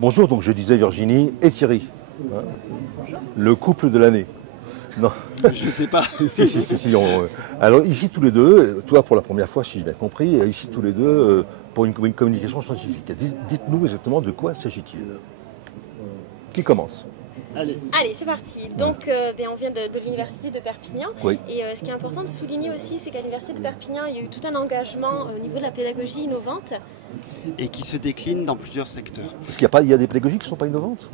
Bonjour, donc je disais Virginie et Thierry, hein, le couple de l'année. Non. Je sais pas. Si, alors ici tous les deux, toi pour la première fois si j'ai bien compris, ici tous les deux pour une communication scientifique. Dites-nous exactement de quoi s'agit-il. Qui commence? Allez, c'est parti. Donc, on vient de l'université de Perpignan. Oui. Et ce qui est important de souligner aussi, c'est qu'à l'université de Perpignan, il y a eu tout un engagement au niveau de la pédagogie innovante. Et qui se décline dans plusieurs secteurs. Parce qu'il y a des pédagogies qui ne sont pas innovantes.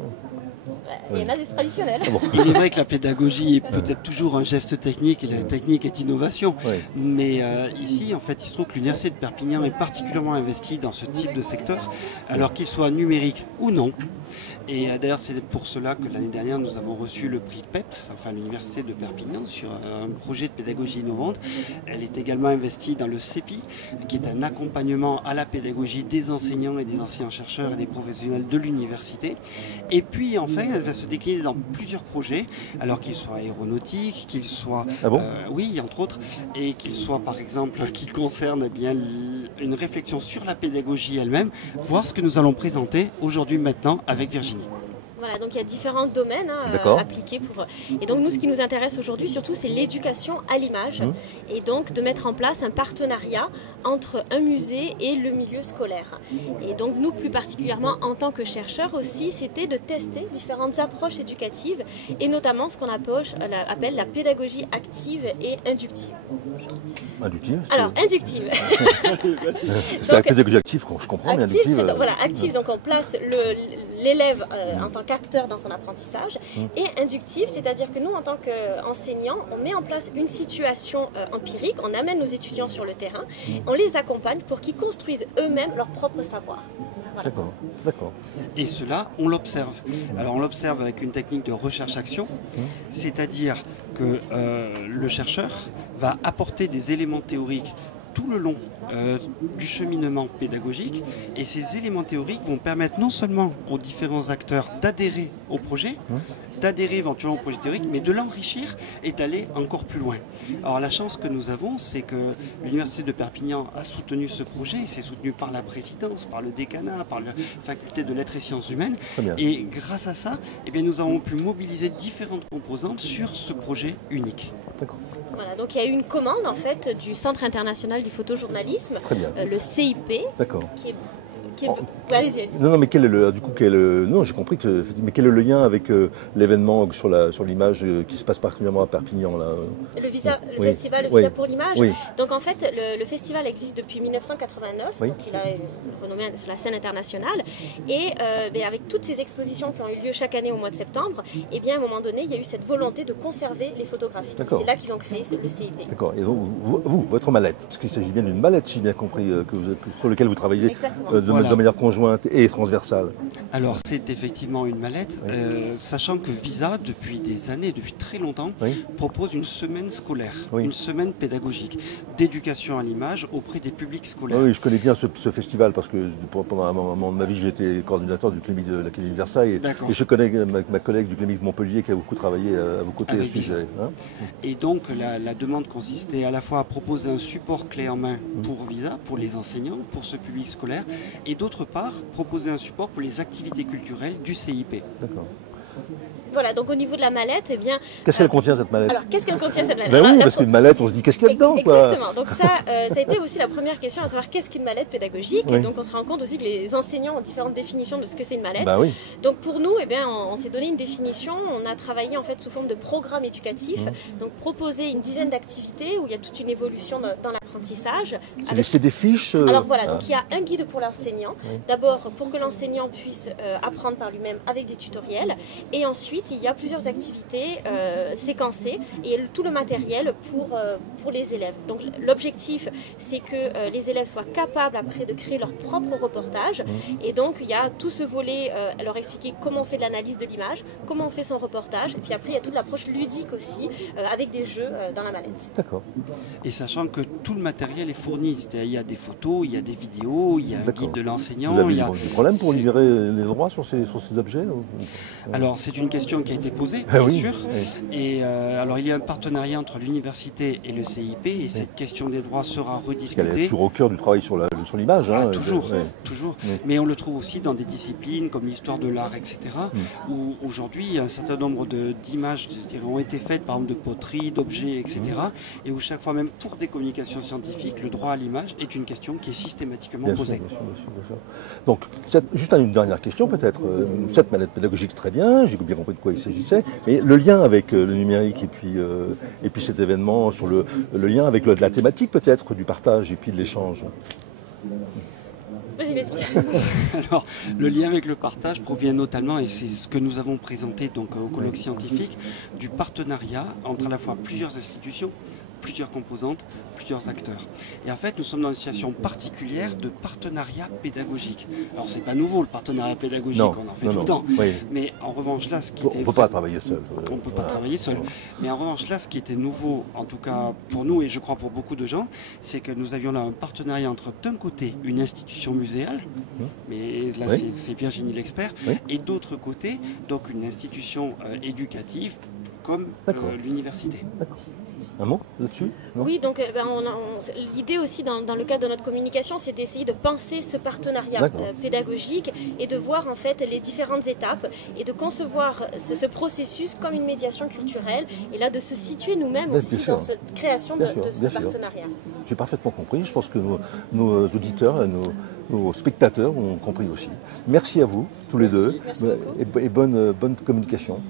Il y en a des traditionnels. Ah bon. Il est vrai que la pédagogie est peut-être toujours un geste technique et la technique est innovation. Oui. Mais ici, en fait, il se trouve que l'université de Perpignan est particulièrement investie dans ce type de secteur, alors qu'il soit numérique ou non. Et d'ailleurs, c'est pour cela que l'année dernière, nous avons reçu le prix PEPS, enfin l'université de Perpignan, sur un projet de pédagogie innovante. Elle est également investie dans le CEPI, qui est un accompagnement à la pédagogie des enseignants et des enseignants-chercheurs et des professionnels de l'université. Et puis, enfin, elle va se décliner dans plusieurs projets, alors qu'ils soient aéronautiques, qu'ils soient, oui, entre autres, et qu'ils soient, par exemple, qui concernent bien une réflexion sur la pédagogie elle-même, voir ce que nous allons présenter aujourd'hui maintenant avec Virginie. Voilà, donc il y a différents domaines appliqués pour. Et donc nous, ce qui nous intéresse aujourd'hui, surtout, c'est l'éducation à l'image, et donc de mettre en place un partenariat entre un musée et le milieu scolaire. Et donc nous, plus particulièrement en tant que chercheurs aussi, c'était de tester différentes approches éducatives, et notamment ce qu'on appelle la pédagogie active et inductive. Inductive. Alors inductive. C'est la pédagogie active, je comprends, mais inductive. Voilà, active. Donc on place l'élève en tant qu'acteur dans son apprentissage, et inductif, c'est-à-dire que nous, en tant qu'enseignants, on met en place une situation empirique, on amène nos étudiants sur le terrain, on les accompagne pour qu'ils construisent eux-mêmes leur propre savoir. Voilà. D'accord. Et cela, on l'observe. Alors on l'observe avec une technique de recherche-action, c'est-à-dire que le chercheur va apporter des éléments théoriques tout le long du cheminement pédagogique, et ces éléments théoriques vont permettre non seulement aux différents acteurs d'adhérer au projet, d'adhérer éventuellement au projet théorique, mais de l'enrichir et d'aller encore plus loin. Alors la chance que nous avons, c'est que l'université de Perpignan a soutenu ce projet, et c'est soutenu par la présidence, par le décanat, par la faculté de lettres et sciences humaines, et grâce à ça, nous avons pu mobiliser différentes composantes sur ce projet unique. Voilà, donc il y a eu une commande en fait du Centre international du photojournalisme, le CIP, qui est... Allez-y. Non, mais quel est non, j'ai compris mais quel est le lien avec l'événement sur l'image qui se passe particulièrement à Perpignan là? Le festival Visa pour l'image. Oui. Donc en fait, le festival existe depuis 1989, donc il a une renommée sur la scène internationale, et avec toutes ces expositions qui ont eu lieu chaque année au mois de septembre, à un moment donné, il y a eu cette volonté de conserver les photographies. C'est là qu'ils ont créé le CIP. D'accord. Et donc votre mallette, parce qu'il s'agit bien d'une mallette, si j'ai bien compris, sur laquelle vous travaillez de manière conjointe et transversale. Alors c'est effectivement une mallette, sachant que Visa, depuis des années, depuis très longtemps, propose une semaine scolaire, une semaine pédagogique, d'éducation à l'image auprès des publics scolaires. Oui, je connais bien ce festival parce que pendant un moment de ma vie, j'étais coordinateur du CLEMIS de l'Académie de Versailles, et je connais ma collègue du CLEMIS de Montpellier qui a beaucoup travaillé à vos côtés aussi. Et donc la demande consistait à la fois à proposer un support clé en main pour Visa, pour les enseignants, pour ce public scolaire, et d'autre part proposer un support pour les activités culturelles du CIP. D'accord. Voilà, donc au niveau de la mallette, qu'est-ce qu'elle contient cette mallette? Alors, qu'est-ce qu'elle contient cette mallette? Oui, parce qu'une mallette, on se dit qu'est-ce qu'il y a dedans, quoi. Exactement, donc ça a été aussi la première question, à savoir qu'est-ce qu'une mallette pédagogique. Et donc on se rend compte aussi que les enseignants ont différentes définitions de ce que c'est une mallette. Donc pour nous, on s'est donné une définition, on a travaillé en fait sous forme de programme éducatif, donc proposer une dizaine d'activités où il y a toute une évolution dans l'apprentissage. C'est des fiches Alors voilà, donc il y a un guide pour l'enseignant, d'abord pour que l'enseignant puisse apprendre par lui-même avec des tutoriels, et ensuite il y a plusieurs activités séquencées et tout le matériel pour les élèves. Donc l'objectif, c'est que les élèves soient capables après de créer leur propre reportage, et donc il y a tout ce volet, leur expliquer comment on fait de l'analyse de l'image, comment on fait son reportage, et puis après il y a toute l'approche ludique aussi, avec des jeux dans la mallette. D'accord. Et sachant que tout le matériel est fourni, c'est-à-dire il y a des photos, il y a des vidéos, il y a un guide de l'enseignant. Vous avez des problèmes pour libérer les droits sur ces objets? Alors Alors c'est une question qui a été posée, Ah bien oui, sûr. oui. Et alors il y a un partenariat entre l'université et le CIP et cette question des droits sera Parce qu'elle est rediscutée. toujours au cœur du travail sur l'image. Ah, Hein, toujours, ouais. toujours. Oui. Mais on le trouve aussi dans des disciplines comme l'histoire de l'art, etc. Où aujourd'hui un certain nombre d'images ont été faites, par exemple de poterie, d'objets, etc. Et où chaque fois, même pour des communications scientifiques, le droit à l'image est une question qui est systématiquement Bien sûr, posée. bien sûr, bien sûr, bien sûr. Donc, juste une dernière question peut-être. Cette manette pédagogique, très bien, j'ai bien compris de quoi il s'agissait, mais le lien avec le numérique et puis cet événement, sur le lien avec la thématique peut-être, du partage et puis de l'échange. Vas-y. Alors, le lien avec le partage provient notamment, et c'est ce que nous avons présenté donc, au colloque scientifique, du partenariat entre à la fois plusieurs institutions, plusieurs composantes, plusieurs acteurs. Et en fait, nous sommes dans une situation particulière de partenariat pédagogique. Alors, c'est pas nouveau le partenariat pédagogique, Non, on en fait non, tout non. le temps. Oui. Mais en revanche, là, ce qui On était ne peut pas travailler seul. on ne peut pas travailler seul. Mais en revanche, là, ce qui était nouveau, en tout cas pour nous, et je crois pour beaucoup de gens, c'est que nous avions là un partenariat entre, d'un côté, une institution muséale, mais là, Oui. c'est Virginie l'expert, Oui. et d'autre côté, donc une institution éducative comme D'accord. l'université. D'accord. Un mot là-dessus? Non. Oui, donc l'idée aussi dans le cadre de notre communication, c'est d'essayer de penser ce partenariat D'accord. pédagogique et de voir en fait les différentes étapes et de concevoir ce processus comme une médiation culturelle et là de se situer nous-mêmes Bien aussi sûr. dans cette création Bien de sûr, ce bien sûr. partenariat. J'ai parfaitement compris. Je pense que nos auditeurs, nos spectateurs ont compris aussi. Merci à vous, tous les deux, Merci beaucoup. et bonne communication.